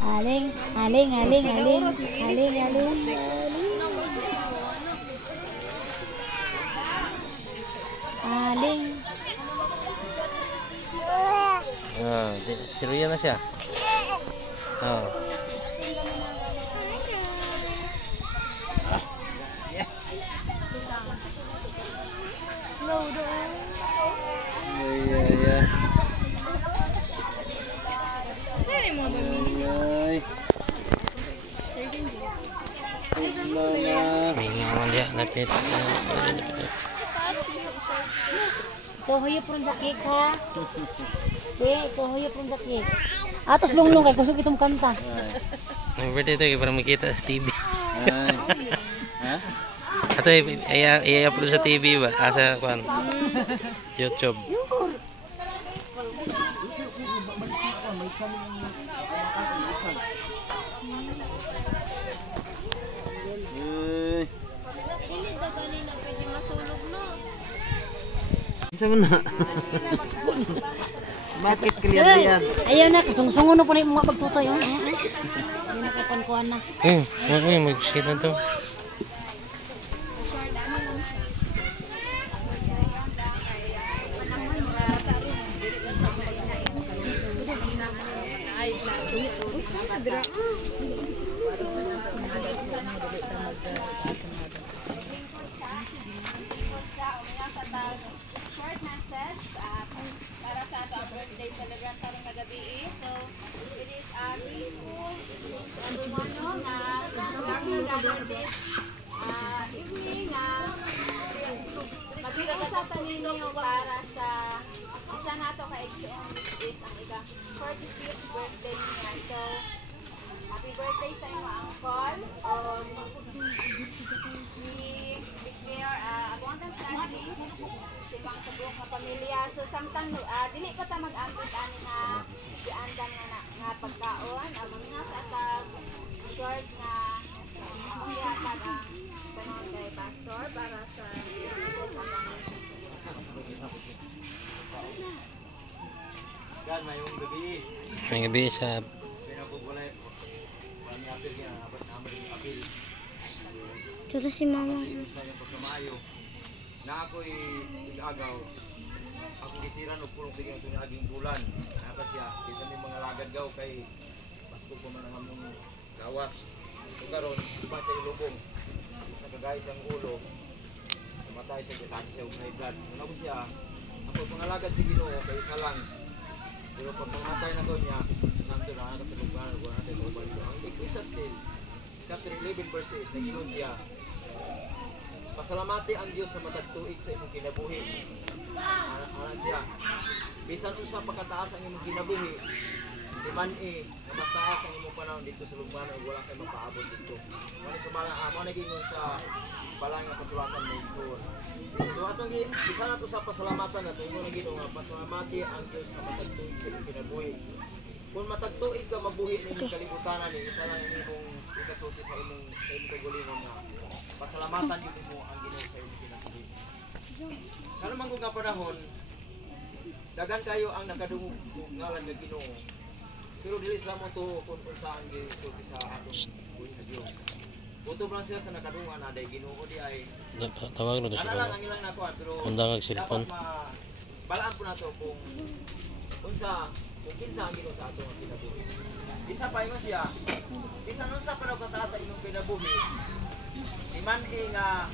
Aling, aling, aling, aling, aling, aling. Aling. Stereo na siya. Oh. Lapit. Tuhoy from the cake ha. Tuhoy from the cake. Atos lunglong kay kusog itong kanta. Ang birthday ito para makita sa TV. Ato i-upload sa TV ba? Asa kuan? YouTube. Sama na. Bakit clear yan? Ayaw na, kasungsungon na po na yung mga pagtutoy. Ayaw na kay pankuhan na. Mag-shit na to. Short message para sa ato ang birthday celebrant karong kagabi. So it is grateful everyone nga gather this evening mag-isa pa ninyo para sa isa nato ka HM is ang ika 45th birthday niya. So happy birthday sa inyo uncle. Abundant blessings sa ibang kabuok na pamilya. So samtang dili ko ta mag-antod ani na diandam nga pagkaon mamina sa atag short nga ihatag ang panon kay pastor para sa Ngayong gabi. Ngayong gabi sa Ito si mama. Na ako'y nag-agaw. Ako gisiran o pulong tigyan ito yung aging bulan. Naka siya. Kita may mga lagad gaw kay pasto ko man ang among gawas. Ito karon iba sa ilubong. Sa kagay siyang ulo. Namatay siya kasi siya high blood. Una ko siya. Ako mga lagad si Ginoo kay isa lang. Pero pag mamatay na ko niya, santo na ako sa lugar. Wala natin ko ba ito. Ang Ecclesiastes chapter 11 verse 8. Naginon siya. Pasalamati ang Diyos sa matagtuig sa imong kinabuhi. Ano siya? Bisan unsa pagkataas ang imong kinabuhi, di man na mas taas ang imong panahon dito sa lugar na wala kay mapaabot dito. Mao sumala amo na gingon sa balang nga kasulatan ng Sur. So atong bisan nato sa pasalamatan nato imong gingon nga pasalamati ang Diyos sa matagtuig sa imong kinabuhi. Kung matagtuig ka mabuhi ning kalibutan ni isa lang imong ikasulti sa imong kagalingon nga pasalamatan yun mo ang Ginoo sa imong kinabuhi. Karon man nga panahon, dagan kayo ang nakadungog ngalan nga Ginoo. Pero dili sa mo to kung saan gisulti sa atong buhi sa Dios. Buto lang sila sa nakadungan na day Ginoo di ay. Tawag na to siya. Ana lang ang ilang nakuha pero kundang cellphone. Balaan po nato kung kinsa ang Ginoo sa atong kinabuhi. Isa pa ingon siya. Bisan unsa pa daw kataas sa imong kinabuhi. Iman nga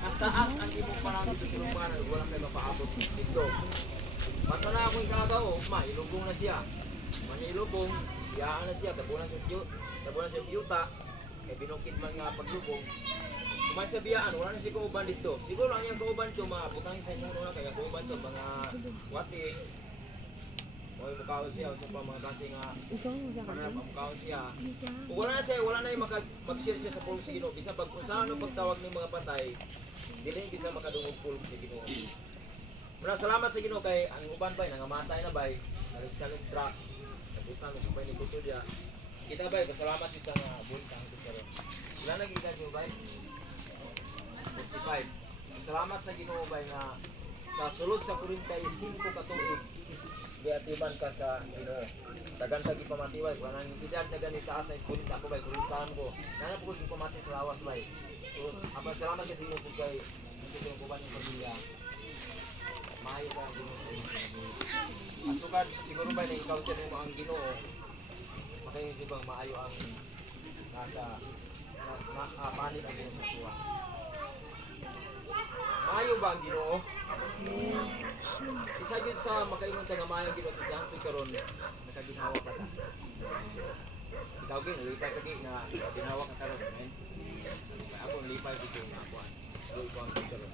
mas taas ang imong panahon dito sa lugar wala kay mapaabot dito. Basta na ako igagaw, ilubong na siya. Manilubong, iyaan na siya, tabunan sa biyuta, kay binukid man nga paglubong. Kuman sa biyaan, wala na siya kauban dito. Siguro ang yung kauban ito, mga putangin sa inyo na, kaya kauban ito, mga wating. O yung mukhaon siya, o pa mga kasi nga, mukhaon siya. Kung wala na siya, wala na yung mag-share siya sa pulong sa Ginoo. Bisa pag kung saan ang pagtawag ng mga patay, dili yung bisa makadungog pulong sa Ginoo. Muna salamat sa Ginoo kay ang uban bay, nangamatay na bay, nagsalit truck, nabutan mo sa pay ni Kutudia. Kita bay, pasalamat kita nga buntang kita ron. Wala na kita nyo bay? 45. Salamat sa Ginoo bay nga sa sulod sa 45 katuig, giatiman ka sa Ginoo. Tagan tagi pamatiway, kung nang ikidan tagan ni taas ay kulit ako bay, kulitan ko. Nana po yung pamati sa lawas bay. So, apa salamat kasi mo po kay hindi ko kuban yung pamilya. Maayo ka ang Ginoo sa inyo. Asukad siguro ba na ikaw din mo ang Ginoo. Makayo di bang maayo ang nasa panit ang Ginoo sa tuwa. Maayo ba ang Ginoo? Isa gyud sa makaingon ta nga maayo ang Ginoo tiyang karon nakaginawa ka ta. Ikaw gin lipay ka na ginawa ka karon men. Ako lipay dito na ako. Dili ko ang karon.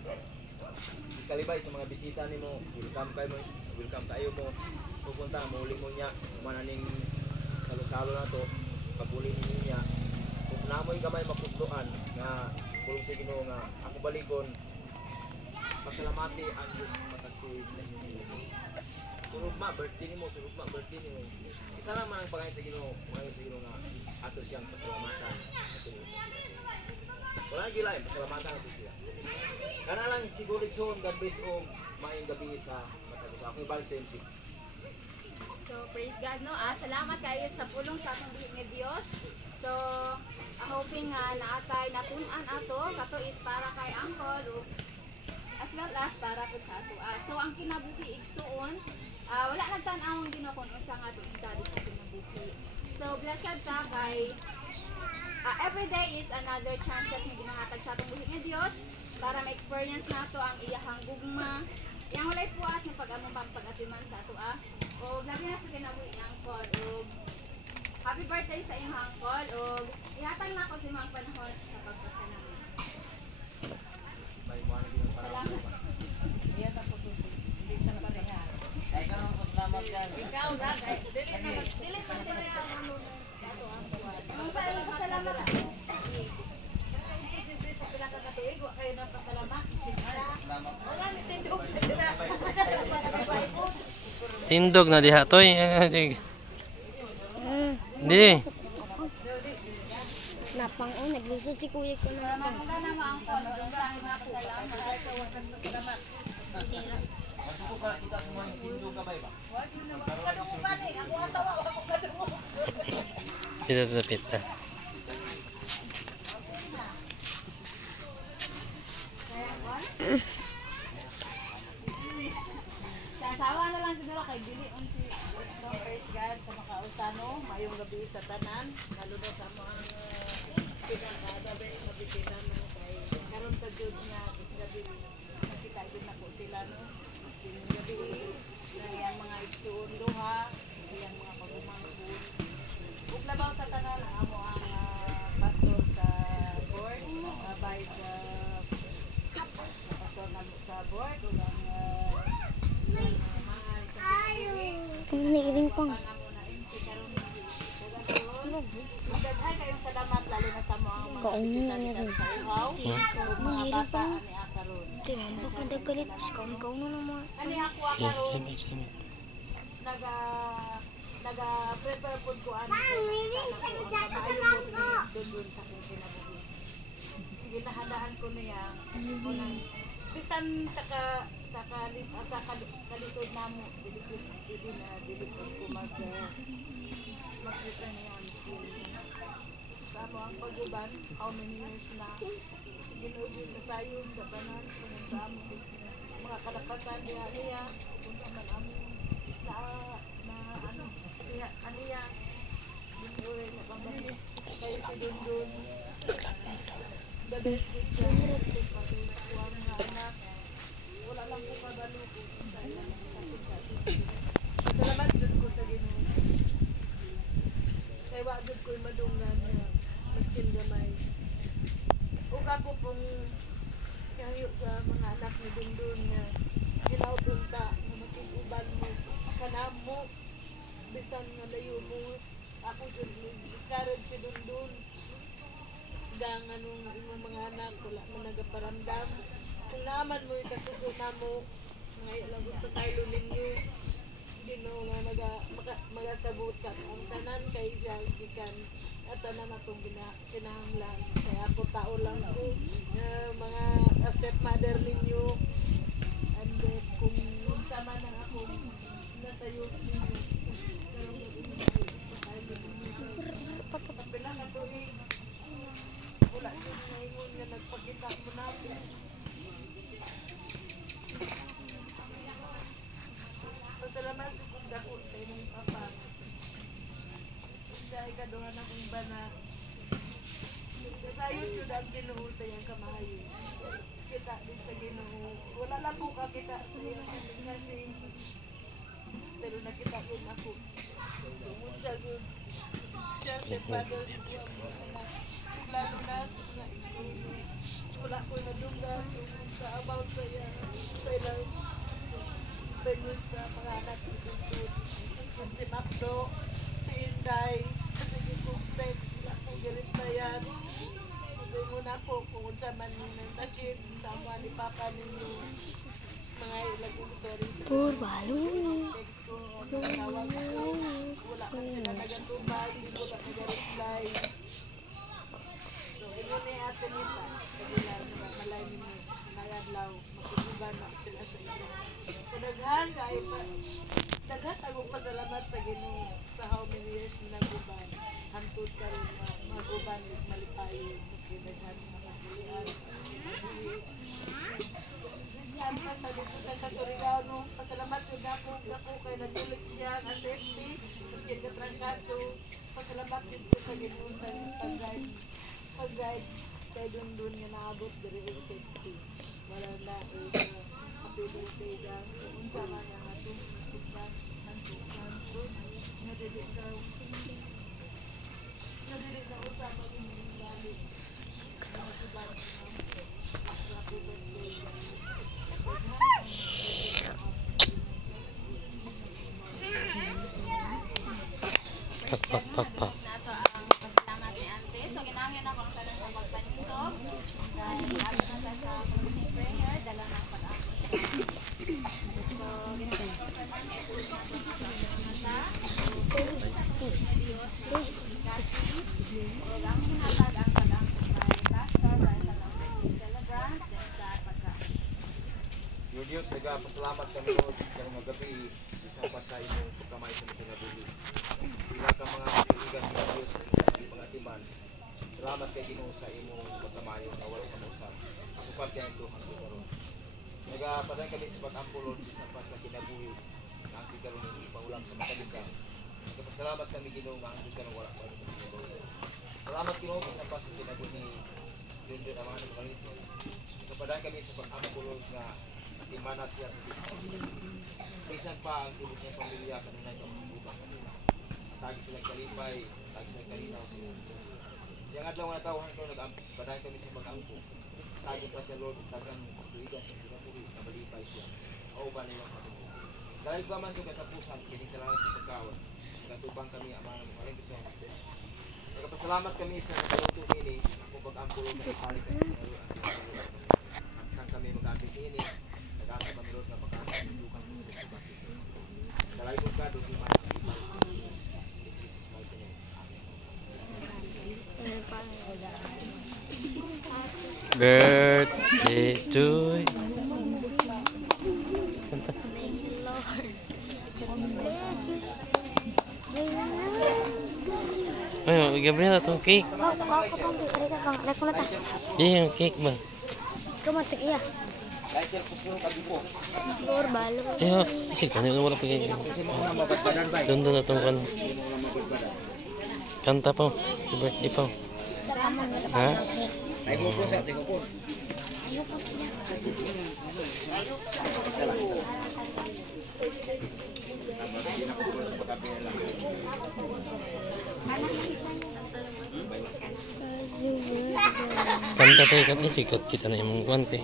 Isa libay sa mga bisita nimo, welcome kayo mo. Pupunta mo uli mo niya mananing salo-salo na to. Paguli niya. Kung namoy gamay maputloan nga kulong sa Ginoo nga ako balikon. Pasalamati ang Diyos matagkoy sa inyo. Surugma, birthday nimo. Isa lang man ang pagkain sa Ginoo, nga ato siyang pasalamatan. Wala gilay, pasalamatan ato siya. Kana lang siguro son God bless og maayong gabi sa matagos. Ako ibalik sa MC. So, praise God, no? Salamat kayo sa pulong sa atong buhit nga Dios. So, hoping nga naatay natun-an ato, kato is para kay Uncle, o as well as para po sa ato. So, ang kinabuhi igsuon, wala nagtan-awang Ginoo kung unsa nga ato study sa kinabuhi. So, blessed ta kay every day is another chance nga ginahatag sa atong buhit nga Dios para ma-experience nato ang iyahang gugma. Yang walay puas ng pag-among pag-atiman sa ato o labi na sa kinabuhi ang Uncle. O happy birthday sa inyong Uncle. O ihatag na ako sa mga panahon sa pagpasalamat. Salamat. Ikaw na, dili ka ko na yan. Ang salamat ah. Sa pila ka katuig, wa kayo na pasalamat. Wala, nitindog. Tindog na diha toy. Di. Napang naglisod si kuya ko na. Mga na mo ang Uncle. Ang sa aking mga pasalamat. Sa wakas na salamat. Ako ka kita sa mga tindog ka ba? Dito tapit ta. Sa asawa na lang siguro kay Dili unsi. Praise God sa makausano, mayong gabi sa tanan, lalo na sa mga pinakadabi mabitinan mo kay karon sa Jud nga gabi nakita din ako sila no. Yung gabi na yang mga igsuon duha, yang mga pagumangkon. Ug labaw sa tanan ang amo ang pastor sa board, by the pastor sa board ug ang mahal sa Ang niiling pang. Daghan kayong salamat lalo na sa mga Kaunin na niya rin. sa uhaw. Mga bata ani akaron. Tingnan mo kung dagalit. Kaun na naman. Ani ako akaron naga-prepare pud ko ani sa maayo mo doon sa akong kinabuhi. Ginahandaan ko niya unang bisan sa kalitod namo dili ko mag-return niya sa mo ang paguban, how many years na ginugin na sayon sa tanan kung sa amo mga kalapatan niya kung naman amo na ano aniya ginuwi na pambalik kayo sa dundun dagat siya pag-iwan nga anak wala lang ko kabalo ko sa ilang salamat dun ko sa Ginoo kay wa gud ko'y madunggan nga maskin gamay ug ako pong kayo sa mga anak ni Dundun nga ginautunta nga makig-uban mo kanamo bisan nga layo mo ako jud discourage si Dundun gang anong imong mga anak wala man nagaparamdam kung naman mo ikasugo namo nga ilang gusto saylo ninyo Ginoo nga magasabot ka ang tanan kay siya gikan at tanan atong kinahanglan kaya ako tao lang ko mga stepmother ninyo and then kung unsa man ang akong nasayo ninyo siya ikaduhan akong bana. Kasayon yun ang Ginoo sa iyang kamahayo. Kita din sa Ginoo. Wala lang po ka kita sa iyang kasi pero nakita ko na ako. Tungod sa yun. Siya tempado lalo na sa wala ko nadungga tungkol sa about sa ilang penyon sa mga anak ko tungkol. Si Mapdo, si Inday, kasi yung complex, wala ko galit na yan. Kasi muna po, kung sa man ng nakit, sama ni Papa ninyo, mga ilang sorry. Pur balo. Wala ka sila nagatubag, hindi ko ka nag-reply. So, ino ni Ate Nisa, kabila, malay ni mo, nayadlaw, makinugan na sila sa inyo. Kadaghan, kahit daghan akong pasalamat sa Ginoo sa how many years na naguban. Hantod ka rin maguban at malipayo, maski daghan mga kulian. Yan pa sa dito sa Kasurigao, no? Pasalamat yun ako kay natulik siya na safety, maski katrangkaso. Pasalamat yun ko sa Ginoo sa pag-guide kay doon nga naabot diri yung safety. Wala na happy birthday lang. Unsa man ang atong kita nadili na usama yung gali. Happy birthday. Pak. Nato ang pasalamat ni Ante. So ginangyan ako ang tanan ng pagpanindog. Dahil ako na sa closing prayer, dala ng pag-aakot. So ginagawa ko sa mga episode nato ng pagpapamata. Diyos, kasi, o ang hinatag ang pag-aakot kay Pastor, dahil sa mga celebrant, then sa pagkain. Yung Diyos, nagpasalamat kami Lord sa mga gabi, isang pa sa inyong pagkamay sa mga pinabili. Sila ka mga kaibigan sa Diyos sa inyong pangatiman. Salamat kay Ginoo sa imong pagkamayo na wala ka mausap. Ako pa kaya ito hanggang karon. Nagapadan kami sa pag-ampo Lord isang pa sa kinabuhi na ang karon ng ipangulang sa makalikan. Nagpasalamat kami Ginoo nga hanggang karon wala pa rin kami. Salamat Ginoo isang pa sa kinabuhi yun ang mga nagkalito. Nagapadan kami sa pag-ampo Lord nga imana siya sa Diyos. Isang pa ang tulog ng pamilya kanina ito ang ibang kanina. Tagi silang kalipay, tagi silang kalinaw sa iyo. Yang adlaw nga tawhan ko nag-ampo kami sa pag-ampo. Tagi pa sa Lord, tagang tuigan sa kinabuhi, nabalipay siya. O ba nilang patuloy. Dahil pa man sa katapusan, kinikalawan sa pagkawan. Nagtubang kami ang mga maling ito. Nagpasalamat kami sa nagkaluto nini, kung pag-ampo Lord na ipalit ang kinaluan. Saan kami mag-ampo nini, nag-ampo kami Lord na pagkakalukan kami sa basit. Kalay mo ka, doon yung mga Birthday to you. Ay, Gabriela, itong cake. Iya, yung cake ba? Kumatik iya. Pur balo. Iya, kasi kanina wala pa kayo. Doon na itong kan. Kanta pa. Happy birthday pa. Ha? Kanta tayo kan sikat kita na yung kuwante.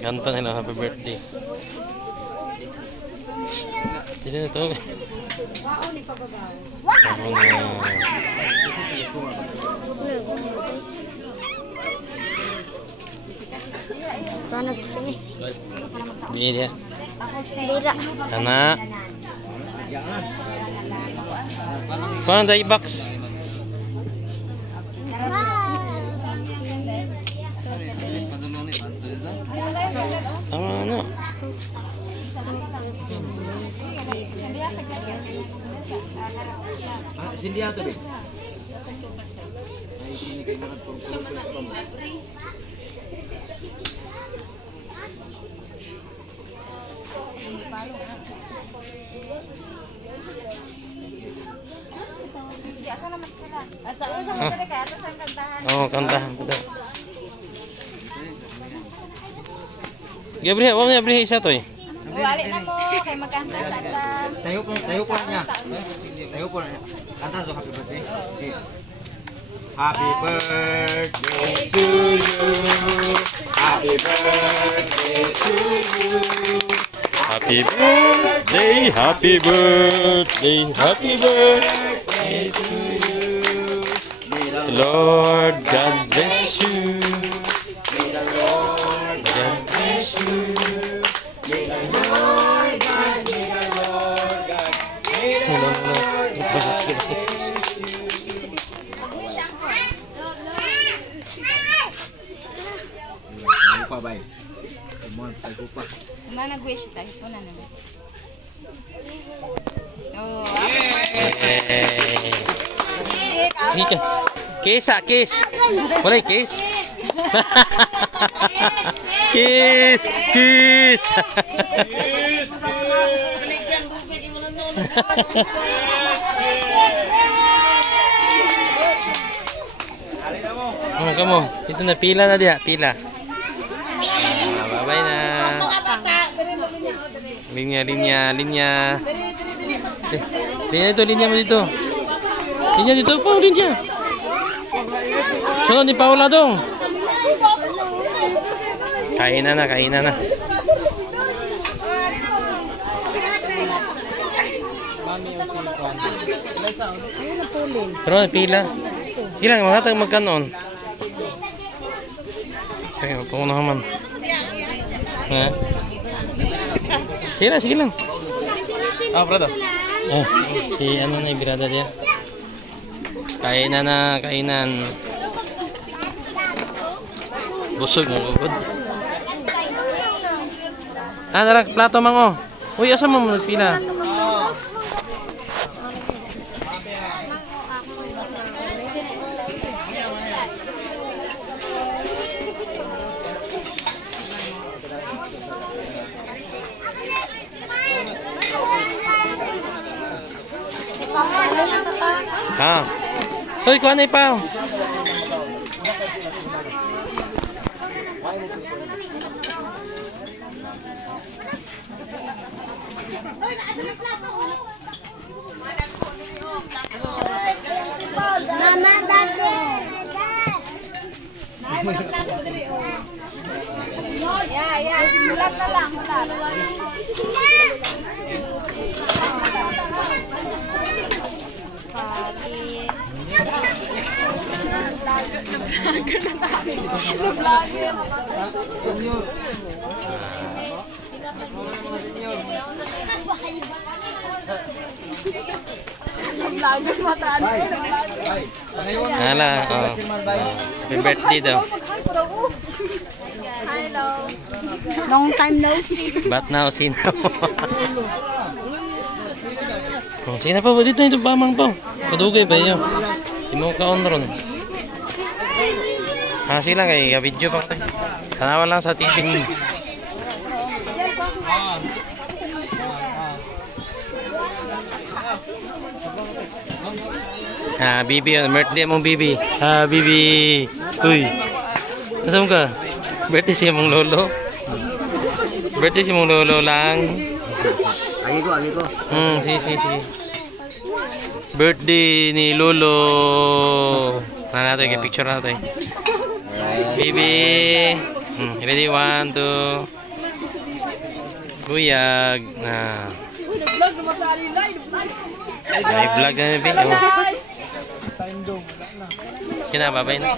Kanta nila happy birthday. Sino na ito? Panas ini. Di dia. Bira. Kana. Kuan dai box. Ano? Sindi ato be. Ay sini kay mga Dili kaya ito sa kantahan. Oh, kantahan ko daw. Gabriel, wala niya Gabriel isa to eh. Wali na mo kay magkanta sa ta. Tayo po na niya. Tayo po na niya. Kanta so happy birthday. Okay. Happy birthday to you. Happy birthday to you. Happy birthday, happy birthday, happy birthday to you. Lord God bless you. May the Lord God bless you. May the Lord God, may the Lord God, may the Lord God bless you. Ano pa ba? Kumon pa ko pa. Mana nag-wish tayo po na naman. Oh, Yay! Ika. Kiss, kiss. Wala kiss. Kiss, kiss. Oh, kamu. Itu na pila na dia, pila. Bye-bye na. Linya, linya, linya. Linya itu, linya mo dito. Linya dito po, linya. Sunod ni Paula dong. Kainan na, kainan na. Pero pila. Sige lang, makatag magkanon. Sige, mapungo naman. Ha? Sige lang, sige lang. Ah, brother. Oh, si ano na yung birada dia. Kainan na, kainan. Busog mo, bukod. Ah, dara, plato mango. Uy, asa mo nagpila? Ha? Uy, kuha na ipaw. Mama, bakit? yeah. Mulat na lang, mulat. Hala, oh. Happy birthday daw. Long time no see. But now, sinaw. Oh, sina pa ba dito? Ito pamang pa. Padugay ba yun? Di mo ka-on ron. Ah, sila kay video pa ko. Tanawa lang sa TV. Ah, Bibi, birthday mong Bibi. Ah, Bibi. Uy. Nasaan ka? Birthday siya mong lolo. Birthday siya mong lolo lang. Agi ko. Si. Birthday ni lolo. Na natin, kaya picture natin. Bibi. Ready, 1, 2. Buyag. Nah. May vlog na ni Bibi. Kina, babay na.